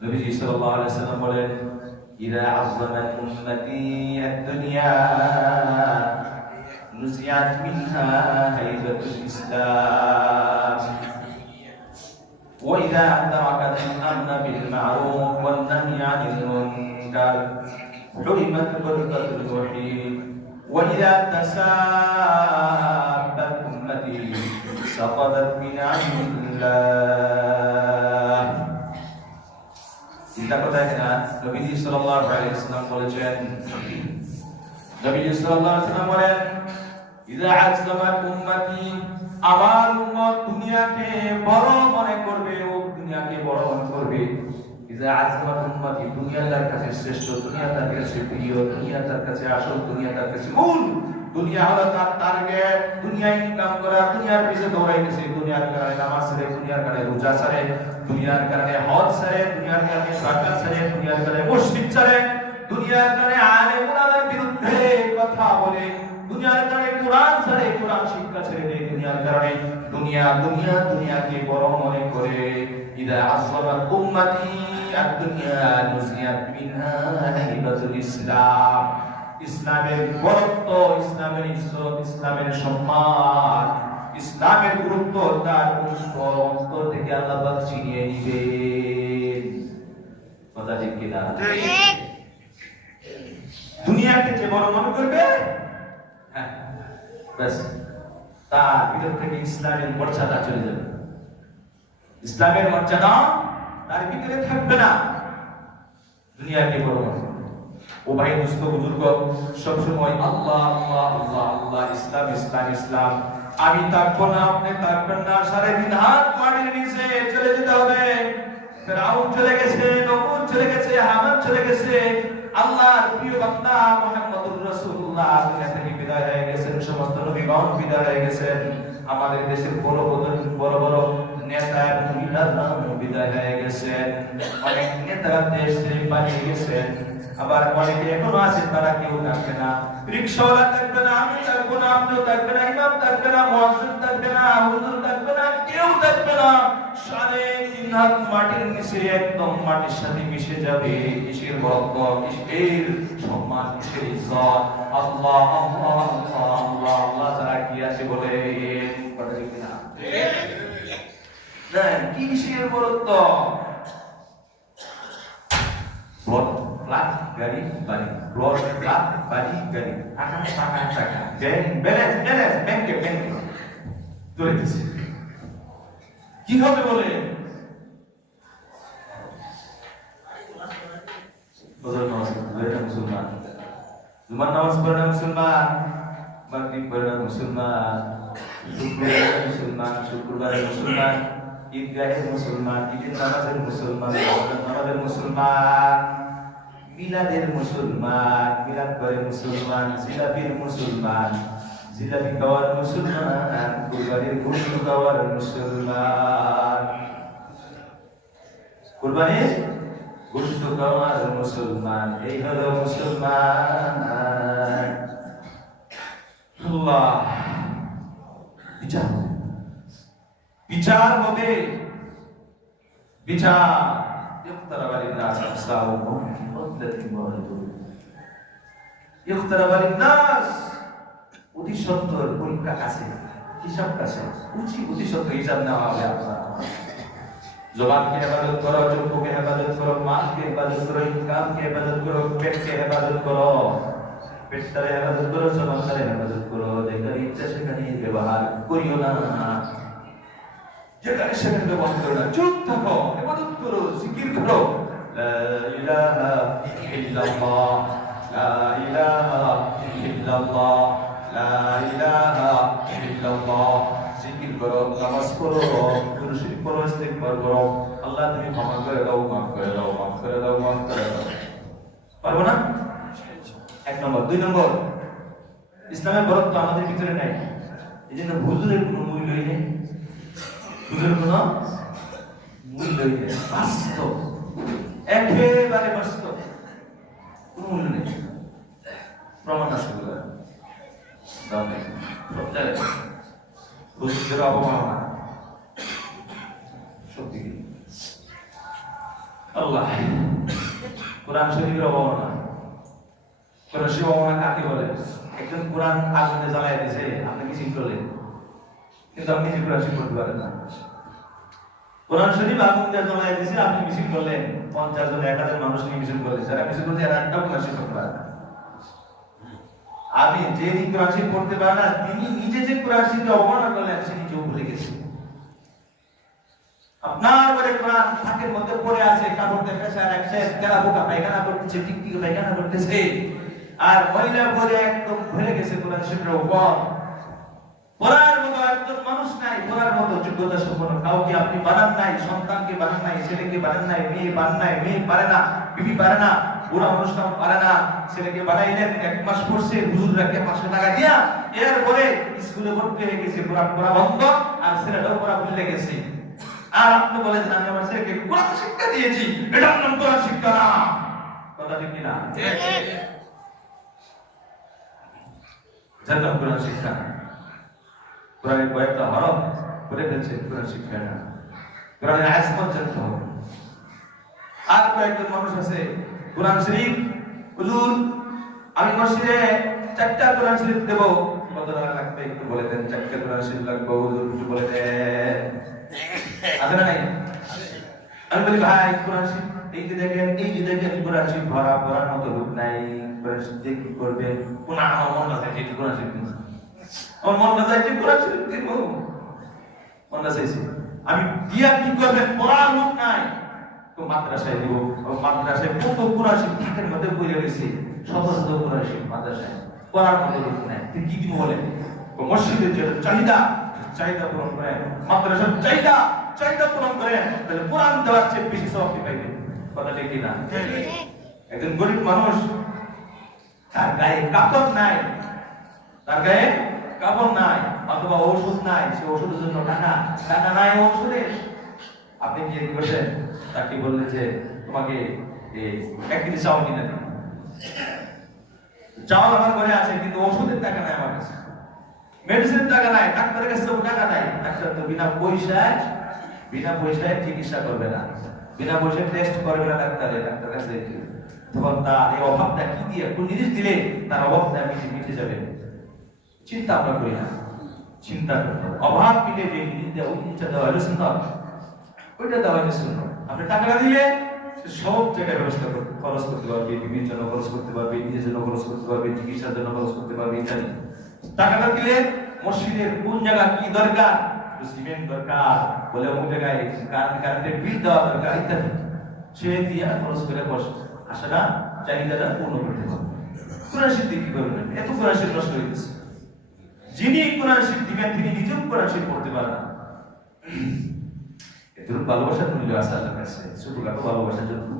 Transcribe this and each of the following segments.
নবীজি সাল্লাল্লাহু আলাইহি সাল্লাম বলেন, ইযা আযযামাত উম্মতি আদ-দুনিয়া নুজিআত মিনহা হাইবাতুল ইসলাম ওয়া ইযা তারাকাত আল-আমরা বিল মা'রুফ ওয়ান নাহই আনিল মুনকার হুরিমাত বারাকাতুল ওয়াহি ওয়া ইযা তাসাব্বাত উম্মতি সাকাতাত মিন আনিল্লাহ। চিন্তা করে দেখেন, নবীজি সাল্লাল্লাহু আলাইহি ওয়াসাল্লাম বলেছেন, নবীজি সাল্লাল্লাহু আলাইহি ওয়াসাল্লাম বলেন, ইযা আযযামাত উম্মতি, আমার উম্মত দুনিয়াকে বড় মনে করবে, ও দুনিয়াকে বড় মনে করবে। ইযা আযযামাত উম্মতি, দুনিয়া তার কাছে শ্রেষ্ঠ, দুনিয়া তার কাছে প্রিয়, দুনিয়া তার কাছে আসল, দুনিয়া তার কাছে মূল। দুনিয়া হলো তার টার্গেট, দুনিয়া ইনকাম করা, দুনিয়ার পিছে দৌড়াইতেছে, দুনিয়ার কারণে নামাজ ছেড়ে, দুনিয়ার কারণে রোজা ছেড়ে, দুনিয়ার কারণে হজ ছেড়ে, দুনিয়ার কারণে যাকাত ছেড়ে, দুনিয়ার কারণে মসজিদ ছেড়ে, দুনিয়ার কারণে আলেম ওলামার বিরুদ্ধে কথা বলে, দুনিয়ার কারণে কোরআন ছেড়ে, কোরআন শিক্ষা ছেড়ে দেয়, দুনিয়ার কারণে দুনিয়াকে বড় মনে করে। ইদা আসবাত উম্মতি আদ-দুনিয়া নুজিয়াত মিনহা হাইবাতুল ইসলাম, ইসলামের বরত্ব, ইসলামের ইজ্জত, ইসলামের সম্মান, ইসলামের গুরুত্ব তার অন্তর থেকে আল্লাহ পাক ছিনিয়ে নিবেন। কথা ঠিক কিনা? দুনিয়াকে যে বড় মনে করবে, হ্যাঁ ব্যাস, তার ভিতর থেকে ইসলামের মর্যাদা চলে যাবে, ইসলামের মর্যাদা তার ভিতরে থাকবে না। দুনিয়াকে বড় মনে, ও ভাই দোস্ত বুজুর্গ, সবসময় আল্লাহ আল্লাহ আল্লাহ আল্লাহ, ইসলাম ইসলাম ইসলাম, আমি থাকবো না, আপনি থাকবেন না, সাড়ে তিন হাত মাটির নিচে চলে যেতে হবে। ফেরাউন চলে গেছে, নমরুদ চলে গেছে, হামান চলে গেছে, আল্লাহর প্রিয় বান্দা মুহাম্মদুর রাসূলুল্লাহ দুনিয়া থেকে বিদায় হয়ে গেছেন, সমস্ত নবীগণ বিদায় হয়ে গেছেন, আমাদের দেশের বড় বড় নেতা এবং লিডাররা বিদায় হয়ে গেছেন, অনেক নেতারা দেশ ছেড়ে পালিয়ে গেছেন, আবার অনেকে এখনো আছেন, তারা কেউ থাকবে না, রিকশাওয়ালা থাকবে না, আমি থাকবো না, আপনিও থাকবে না, ইমাম থাকবে না, মুয়াজ্জিন থাকবে না, হুজুর থাকবে না, কেউ থাকবে না, সাড়ে তিন হাত মাটির নিচে একদম মাটির সাথে মিশে যাবে। কিসের বরকত, কিসের সম্মান, কিসের ইজ্জত? আল্লাহ আল্লাহ আল্লাহ আল্লাহ আল্লাহ তারা কি আছে বলে কথা ঠিক না? কিসের বরকত? ফ্ল্যাট গাড়ি বাড়ি, ফ্ল্যাট বাড়ি গাড়ি, আকাশ টাকা টাকা, ব্যালেন্স ব্যাংকে ধরে দিচ্ছে। কি হবে বলে? ফজর নামাজ পড়ে না মুসলমান, জুমার নামাজ পড়ে না মুসলমান, মাগরিব পড়ে না মুসলমান, শুক্রবারে মুসলমান, শুক্রবারে মুসলমান, ঈদগাহের মুসলমান, ঈদের নামাজের মুসলমান, নামাজের মুসলমান, মিলাদের মুসলমান, মিলাদ করে মুসলমান, জিলাপির মুসলমান, জিলাপি খাওয়ার মুসলমান, কুরবানির গোশত খাওয়ার মুসলমান, কুরবানির গোশত খাওয়ার মুসলমান, এই হলো মুসলমান। আল্লাহ বিচার হবে, বিচার। ইখতারাবা লিন-নাস হিসাবুহুম ওয়াল্লাযী মারাদু, ইখতারাবা লিন-নাস, অতি সত্বর পরীক্ষা কাছে, হিসাব কাছে, অতি সত্বর হিসাব নেওয়া হবে। আপনার জবানকে হেফাজত করো, চক্ষুকে হেফাজত করো, মালকে হেফাজত করো, ইনকামকে হেফাজত করো, পেটকে হেফাজত করো, পেটটারে হেফাজত করো, জবানটারে হেফাজত করো, যেখানে ইচ্ছা সেখানে ব্যবহার করিও না, যেখানে সেখানে ব্যবহার করো না, চুপ থাকো, হেফাজত করো, জিকির করো, লা ইলাহা ইল্লাল্লাহ, লা ইলাহা ইল্লাল্লাহ, লা ইলাহা ইল্লাল্লাহ, জিকির করো, নামাজ পড়ো, দুরূদ পড়ো, ইস্তিগফার করো, আল্লাহ তুমি ক্ষমা করে দাও, মাফ করে দাও, মাফ করে দাও, মাফ করে দাও। পারবো না? এক নম্বর। দুই নম্বর, ইসলামের বরত্ব আমাদের ভিতরে নাই, এই জন্য হুজুরের কোনো মূল্যই নেই, হুজুরের কোনো মূল্যই নেই, বাস্তব, একেবারে বাস্তব, কোনো মূল্য নেই। প্রমাণ আছে বলে দাও নেই, সব জায়গায় হুজুরের অবমাননা সত্যি। আল্লাহ কোরআন শরীফের অবমাননা। কোরআন শরীফ অবমাননা কাকে বলে? একজন কোরআন আগুনে জ্বালায় দিয়েছে, আপনি মিছিল করলেন, কিন্তু আপনি নিজে কোরআন শরীফ পড়তে পারেন না। কোরআন শরীফ আগুন দিয়ে জ্বালায় দিয়েছে, আপনি মিছিল করলেন, 50 জন 1000 মানুষ নিয়ে মিছিল করেছে, যারা মিছিল করছে এরা একটা কোরআন শরীফ পড়তে পারে না। আমি যে কোরআন শরীফ পড়তে পারে না, তিনি নিজে যে কোরআন শরীফকে অবমাননা করলেন, সে নিজেও ভুলে গেছে। আপনার ঘরে কোরআন থাকের মধ্যে পড়ে আছে, কাপড়তে ফেসার এক শেষ তেলা বোকা পায়খানা করতেছে, টিকটিকি পায়খানা করতেছে, আর মহিলা ঘরে একদম ভুলে গেছে কোরআন শরীফের উপর। পড়ার মতো একজন মানুষ নাই, পড়ার মতো যোগ্যতা সম্পন্ন কাউকে আপনি বানান নাই, সন্তানকে বানান নাই, ছেলেকে বানান নাই, মেয়ে বানান নাই, মেয়ে পারে না, বিবি পারে না, বুড়া অনুষ্ঠান পারে না, ছেলেকে বানাইলেন, 1 মাস পড়ছে, হুজুরকে 500 টাকা দিয়া, এরপরে স্কুলে ভর্তি হয়ে গেছে, কোরআন পড়া বন্ধ, আর ছেলেটাও পড়া ভুলে গেছে। আর আপনি বলেন আমি আমার ছেলেকে কোরআন শিক্ষা দিয়েছি, এটার নাম কোরআন শিক্ষা না। কথা ঠিক কিনা? জানলাম কোরআন শিক্ষা, কোরআনের কয়েকটা হরফ করে ফেলছে, কোরআন শিক্ষা না, কোরআনের আয়াত জানতে হবে। আর কয়েকজন মানুষ আছে কোরআন শরীফ, হুজুর আমি মসজিদে 4টা কোরআন শরীফ দেব, কত টাকা লাগবে একটু বলে দেন, 4টা কোরআন শরীফ লাগবে হুজুর একটু বলে দেন, আছে না নাই? আমি বলি ভাই কোরআন শরীফ এই যে দেখেন কোরআন শরীফ ভরার মতো লোক নাই, কোরআন শরীফ দিয়ে কি করবে? কোন আমার মন চাইছে কোরআন শরীফ দিন, আমার মন চাইছে কোরআন শরীফ দিব, মন চাইছে, আমি দিয়া কি করবেন? পড়ার লোক নাই, তো মাদ্রাসায় দিব। মাদ্রাসায় কত কোরআন শরীফ থাকের মধ্যে পড়ে রয়েছে, শত শত কোরআন শরীফ মাদ্রাসায়, পড়ার মতো লোক নাই, তুই কি দিব বলে? মসজিদের যে চাহিদা পূরণ করে, মাদ্রাসার চাহিদা পূরণ করে, তাহলে কোরআন দেওয়ার চেয়ে বেশি সওয়াব পাইবে। কথা ঠিক কিনা? একজন গরিব মানুষ, তার গায়ে কাপড় নাই, অথবা ওষুধ নাই, সে ওষুধের জন্য টাকা নাই ওষুধের, আপনি কি করছেন? তাকে বললেন যে তোমাকে 1 কেজি চাউল কিনে দিন, চাউল আমার ঘরে আছে কিন্তু ওষুধের টাকা নাই আমার কাছে, মেডিসিন টাকা নাই, ডাক্তারের কাছে টাকা নাই, ডাক্তার তো বিনা পয়সায় চিকিৎসা করবে না, বিনা পয়সায় টেস্ট করবে না ডাক্তারের কাছে, তখন তার এই অভাবটা কি দিয়ে, কোন জিনিস দিলে তার অভাবটা মিটে যাবে, চিন্তা আমরা করি না। চিন্তা করতে হবে, অভাব মিটে যে জিনিস দেওয়া, ওই জিনিসটা দেওয়া হলে সুন্দর, ওইটা দেওয়া হলে সুন্দর। আপনি টাকা দিলে সব জায়গায় ব্যবস্থা খরচ করতে পারবে, বিবির জন্য খরচ করতে পারবে, নিজের জন্য খরচ করতে পারবে, চিকিৎসার জন্য খরচ করতে পারবে ইত্যাদি। টাকাটা দিলে মসজিদের কোন জায়গা কি দরকার, সিমেন্ট দরকার বলে অমুক জায়গায় কারেন্টের বিল দেওয়া দরকার ইত্যাদি, সে দিয়ে খরচ করে আশাটা চাহিদাটা পূর্ণ করতে পারবে। কোরআন শরীফ কি করবেন? এত কোরআন শরীফ নষ্ট হয়ে গেছে। যিনি কোরআন শরীফ দিবেন তিনি নিজেও কোরআন শরীফ পড়তে পারেন না। এত ভালোবাসার মূল্য আছে আল্লাহর কাছে, ছোটখাটো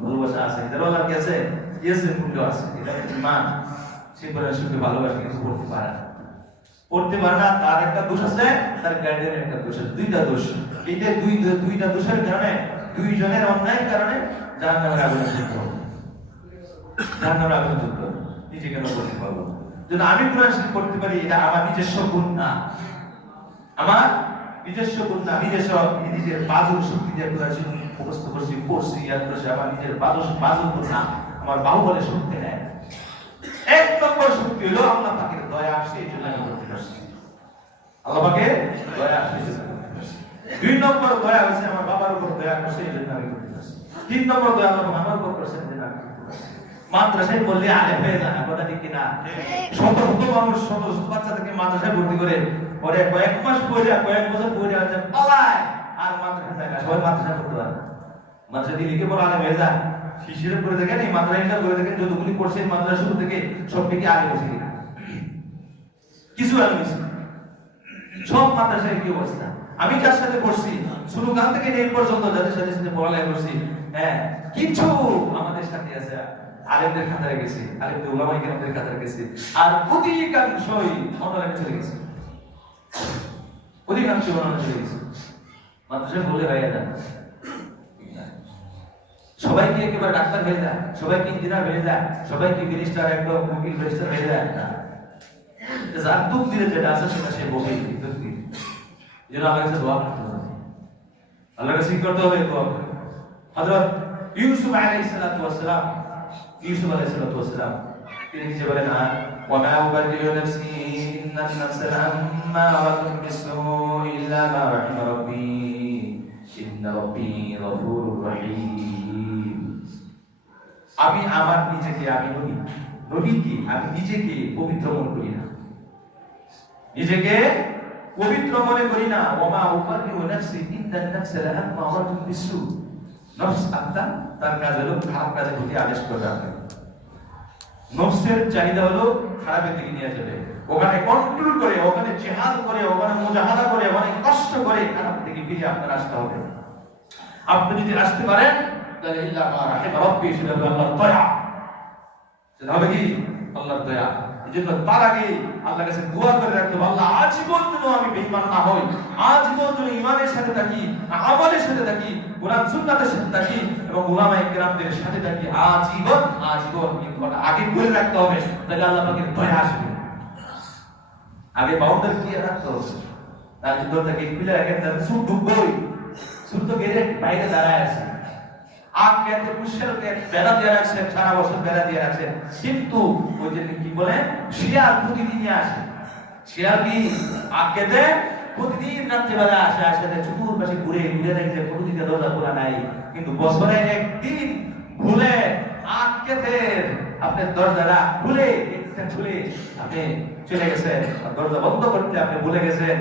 ভালোবাসা আছে, এটারও আল্লাহর কাছে মূল্য আছে, এটা ইমান। সে কোরআন শরীফকে ভালোবাসে কিন্তু পড়তে পারে না, তার একটা দোষ আছে, তার গাইডের একটা দোষ আছে, 2টা দোষ। এইটা দুইটা দোষের কারণে, দুইজনের অন্যায়ের কারণে জাহান্নামের আগুনে জ্বলতে হবে, নিজে কেন করতে পারবো? যদি আমি কোরআন শরীফ পড়তে পারি, এটা আমার নিজস্ব গুণ না, আমার নিজস্ব গুণ না, নিজের বাজুর শক্তি দিয়ে কোরআন শরীফ মুখস্থ পড়ছি ইয়াদ করছি, আমার নিজের বাজুর গুণ না, আমার বাহুবলে শক্তি নেই। 1 নম্বর শক্তি হলো আল্লাহ পাকের দয়া আসে, এই জন্য আমি করতে পারছি, আল্লাহ পাকের দয়া আসে এই জন্য করতে পারছি। 2 নম্বর দয়া হচ্ছে আমার বাবার উপর দয়া করছে, এই জন্য আমি করতে পারছি। 3 নম্বর দয়া আল্লাহ আমার উপর করছেন, এই জন্য আমি করতে পারছি। মাদ্রাসায় বললে আলেম হয়ে যায় না, কথা ঠিক কিনা? শত মানুষ, শত বাচ্চাদেরকে মাদ্রাসায় ভর্তি করে, পরে কয়েক মাস পরে, কয়েক বছর পরে পালায়, আর মাদ্রাসায় যায় না, সবাই মাদ্রাসায় পড়তে পারে না। মাদ্রাসা দিয়ে লিখে পড়া আলেম হয়ে যায়, শিশিরে করে দেখেন, এই মাদ্রাসা করে দেখেন, যতগুলি পড়ছে মাদ্রাসা শুরু থেকে সব থেকে আলেম হয়েছে কিনা? কিছু আলেম হয়েছে, সব মাদ্রাসায় কি অবস্থা? আমি যার সাথে পড়ছি, শুরু কাল থেকে এই পর্যন্ত যাদের সাথে পড়ালেখা করছি, হ্যাঁ, কিছু আমাদের সাথে আছে, আলেমদের খাতায় গেছি, আলেমদের উলামায়ে কেরামদের খাতায় গেছি, আর অধিকাংশই অনলাইনে চলে গেছে, মাদ্রাসায় বলে হয়ে যায়। সবাই কি একেবারে ডাক্তার হয়ে যায়, সবাই কি ইঞ্জিনিয়ার হয়ে যায়, সবাই কি মিনিস্টার, একদম উকিল ব্যারিস্টার হয়ে যায় না। যার দুঃখ দিলে যেটা আছে সেটা সে বকে দুঃখ দিল, এই জন্য আল্লাহর কাছে দোয়া করতে হবে, আল্লাহর কাছে কি করতে হবে? হযরত ইউসুফ আলাইহিস সালাম তিনি নিজে বলেন ওয়া মা উবাদিউ নাফসি ইন্নান নাফসা লাম্মারাতুন বিসসূই ইল্লা মা রাহিমা রাব্বি ইন্না রাব্বি গফুরুর রহিম। আমি আমার নিজেকে, আমি নবীকে আমি নিজেকে পবিত্র মনে করি না, নিজেকে পবিত্র মনে করি না। ওয়া মা উবাদিউ নাফসি ইন্নান নাফসা লাম্মারাতুন বিসসূ, নফস আত্মা তার কাজ হলো খারাপ কাজের প্রতি আদেশ করে রাখে। নফসের চাহিদা হলো খারাপের দিকে নিয়ে যাবে, ওখানে কন্ট্রোল করে, ওখানে জিহাদ করে, ওখানে মুজাহাদা করে, অনেক কষ্ট করে খারাপ দিকে ফিরে আপনার আসতে হবে। আপনি যদি আসতে পারেন তাহলে ইল্লা মা রাহিমা রাব্বি, সেটা হবে আল্লাহর দয়া, সেটা হবে কি আল্লাহর দয়া। এজন্য তার আগে আল্লাহর কাছে দোয়া করে রাখতে হবে, আল্লাহ আজীবন যেন আমি বেঈমান না হই, আজীবন যেন ঈমানের সাথে থাকি, আমলের সাথে থাকি, কোরআন সুন্নাতের সাথে থাকি এবং উলামায়ে কেরামদের সাথে থাকি আজীবন। কিন্তু আগে করে রাখতে হবে, তাহলে আল্লাহ পাকের দয়া আসবে। আগে বাউন্ডারি দিয়ে রাখতে হবে, তার ভিতর থেকে খুলে রাখেন, তার সুর ডুববই, সুর তো গেলে বাইরে দাঁড়ায় আছে। আগ কেটে পুষ্যকে বেড়া দিয়ে রাখছেন, সারা বছর বেড়া দিয়ে রাখছেন, কিন্তু ওই যে কি বলে শিয়াল প্রতিদিনই আসে। শিয়াল কি আগ কেটে প্রতিদিন রাত্রিবেলা আসে, আসে চতুর্পাশে ঘুরে ঘুরে দেখছে প্রতিদিন দরজা খোলা নাই, কিন্তু বছরে একদিন ভুলে আগ কেটে আপনি দরজাটা খুলে আপনি চলে গেছেন, দরজা বন্ধ করতে আপনি ভুলে গেছেন,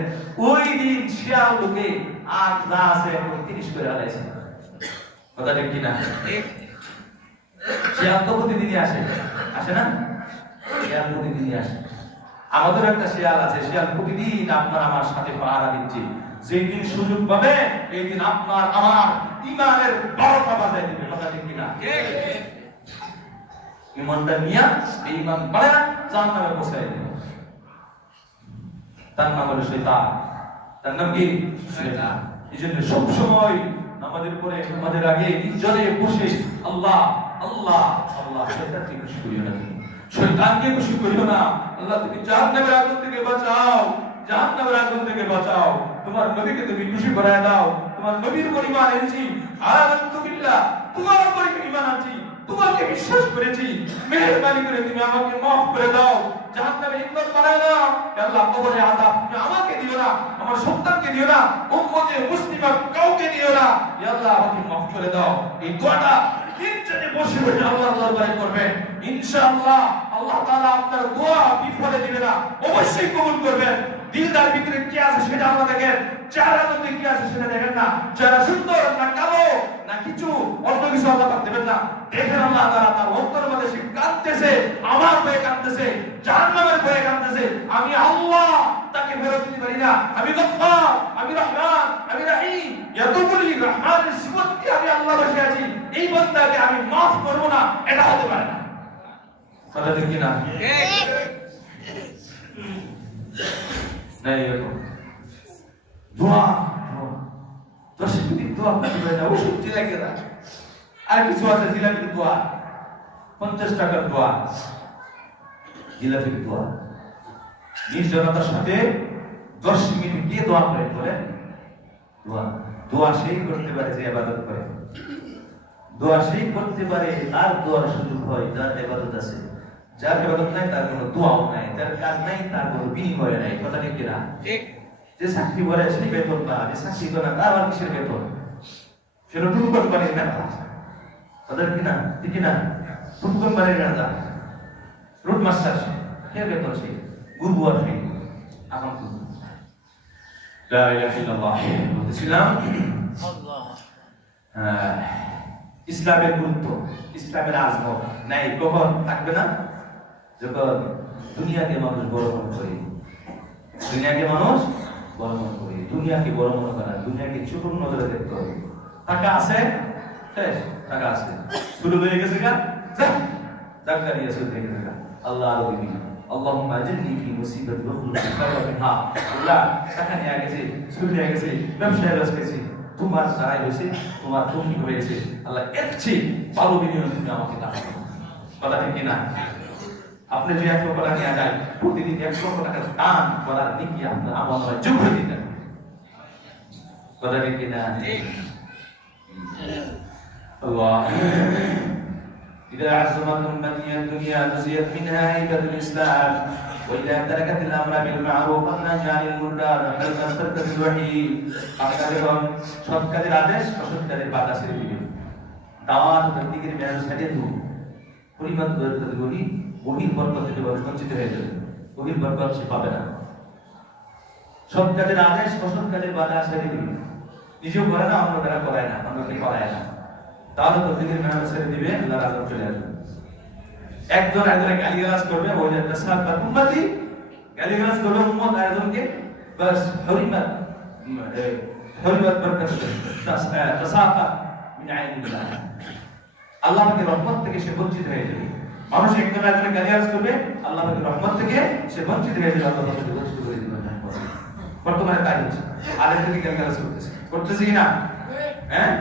ওই দিন শিয়াল ঢুকে আগ যা আছে 30 করে আলাইছে। কথা ঠিক কিনা? শিয়াল তো প্রতিদিনই আসে, আসে না? শিয়াল প্রতিদিনই আসে। আমাদের একটা শিয়াল আছে, শিয়াল প্রতিদিন আপনার আমার সাথে পাহারা দিচ্ছে। যেই দিন সুযোগ পাবে এই দিন আপনার আমার ঈমানের 12টা বাজায় দিবে। কথা ঠিক কিনা? ঈমানটা নিয়া এই ঈমান বাড়া জান্নাতে পৌঁছায় দিবে। তার নাম হলো শয়তান। তার নাম কি? শয়তান। এইজন্য সব সময় আমাদের পরে আমাদের আগে নিজরে বসে আল্লাহ আল্লাহ আল্লাহ, শয়তানকে খুশি করিও না, শয়তানকে খুশি করিও না। আল্লাহ তুমি জাহান্নামের আগুন থেকে বাঁচাও, জাহান্নামের আগুন থেকে বাঁচাও। তোমার নবীকে তুমি খুশি করায় দাও। তোমার নবীর উপর ঈমান এনেছি, আমানতু বিল্লাহ, তোমার উপর ঈমান আনছি, তোমাকে বিশ্বাস করেছি, মেহেরবানি করে তুমি আমাকে মাফ করে দাও, জাহান্নামের ইন্ধন বানায় দাও। আল্লাহ কবরে আযাব তুমি আমাকে দিও না, আমার সন্তানকে দিও না, উম্মতে মুসলিমা কাউকে দিও না। ইয়া আল্লাহ আমাকে মাফ করে দাও। এই দোয়াটা নির্জনে বসে বসে আল্লাহর দরবারে করবেন, ইনশাআল্লাহ আল্লাহ তাআলা আপনার দোয়া বিফলে দিবে না, অবশ্যই কবুল করবেন। দিলদার ভিতরে কি আছে সেটা আল্লাহ দেখেন, চেহারার মধ্যে কি আছে সেটা দেখেন না। চেহারা সুন্দর না কালো না কিছু অন্য কিছু আল্লাহ দেবেন না, দেখেন আল্লাহ তাআলা তার অন্তরের মধ্যে সে কাঁদতেছে, আমার ভয়ে কাঁদতেছে, জাহান্নামের ভয়ে কাঁদতেছে। আমি আল্লাহ তাকে ফেরত দিতে পারি না, আমি গফফার, আমি রহমান, আমি রহিম, ইয়াতুবুলি রহমানের সিফত দিয়ে আমি আল্লাহ বসে আছি, এই বান্দাকে আমি মাফ করব না, এটা হতে পারে না। কথা ঠিক কিনা? নাই এরকম দোয়া, দর্শক দোয়া করতে না, ওষুধ জিলাপি না, আর কিছু আছে জিলাপির দোয়া, 50 টাকার দোয়া, জিলাপির দোয়া। নির্জনতার সাথে 10 মিনিট গিয়ে দোয়া করে বলেন, দোয়া সেই করতে পারে যে ইবাদত করে, দোয়া সেই করতে পারে তার দোয়ার সুযোগ হয় যার ইবাদত আছে, যার ইবাদত নাই তার কোনো দোয়াও নাই, যার কাজ নাই তার কোনো বিনিময় নাই। কথা ঠিক কিনা? ঠিক। যে চাকরি করে সে বেতন না, যে চাকরি করে না তার আর কিসের বেতন? সেটা টুকু কোম্পানির না, কথা কিনা? ঠিক কিনা? টুকু কোম্পানির না, রুট মাস্টার কে বেতন? সে গুরু আর ফি এখন লা ইলাহা ইল্লাল্লাহ বলছিলাম। আল্লাহ ইসলামের গুরুত্ব, ইসলামের আজমত নাই কখন থাকবে না? যখন দুনিয়াকে মানুষ বড় মনে করে, দুনিয়াকে মানুষ বড় মনে করে, দুনিয়াকে বড় মনে করে, দুনিয়াকে ছোট নজরে দেখতে হবে। টাকা আছে, শেষ, টাকা আছে, শুরু হয়ে গেছে গা, টাকা নিয়ে শুরু হয়ে গেছে গা, আল্লাহ আরো দিবি। আল্লাহুম্মা আজিরনি ফি মুসিবাতি ওয়াখলুফনি খায়রান মিনহা। আল্লাহ টাকা নিয়ে গেছে, শুরু হয়ে গেছে, ব্যবসায় লস গেছে, তোমার সারাই হয়েছে, তোমার তৌফিক হয়েছে, আল্লাহ এর চেয়ে ভালো বিনিময় তুমি আমাকে দাও। কথা ঠিক কিনা? আপনি যে 1 লক্ষ টাকা নিয়ে যায়, প্রতিদিন 1 লক্ষ টাকা দান করার নেকি আপনার আমল হয় যোগ হয়ে দিতে। কথা ঠিক কিনা? আল্লাহ إذا عزمت أمتي الدنيا نسيت منها هيبة الإسلام وإذا تركت الأمر بالمعروف والنهي عن المنكر حرصت ترك الوحيد أكثرهم সৎ কাজের আদেশ অসৎ কাজের বাধা ছেড়ে দিবে দাওয়াত তবলীগের মেয়াদ ছেড়ে দিও পরিমাণ গরিব গভীর বরকত থেকে বঞ্চিত হয়ে যাবে গভীর বরকত সে পাবে না সৎ কাজের আদেশ অসৎ কাজের বাধা ছেড়ে দিবে নিজেও করে না অন্য দ্বারা করায় না অন্যকে করায় না তাহলে তবলীগের মেয়াদ ছেড়ে দিবে আল্লাহর আযাব চলে আসবে একজন একজনের গালিগালাজ করবে ওই যে তাসাফা উম্মতি গালিগালাজ করবে উম্মত আরেকজনকে বাস হরিমত বরকত তাসাফা মিন আইনিল্লাহ আল্লাহ পাকের রহমত থেকে সে বঞ্চিত হয়ে যাবে মানুষ একজন একজনের গালিগালাজ করবে আল্লাহ পাকের রহমত থেকে সে বঞ্চিত হয়ে যাবে আল্লাহ পাক বঞ্চিত করে দিবেন বর্তমানে তাই হচ্ছে আলেম থেকে গালিগালাজ করতেছে কি না হ্যাঁ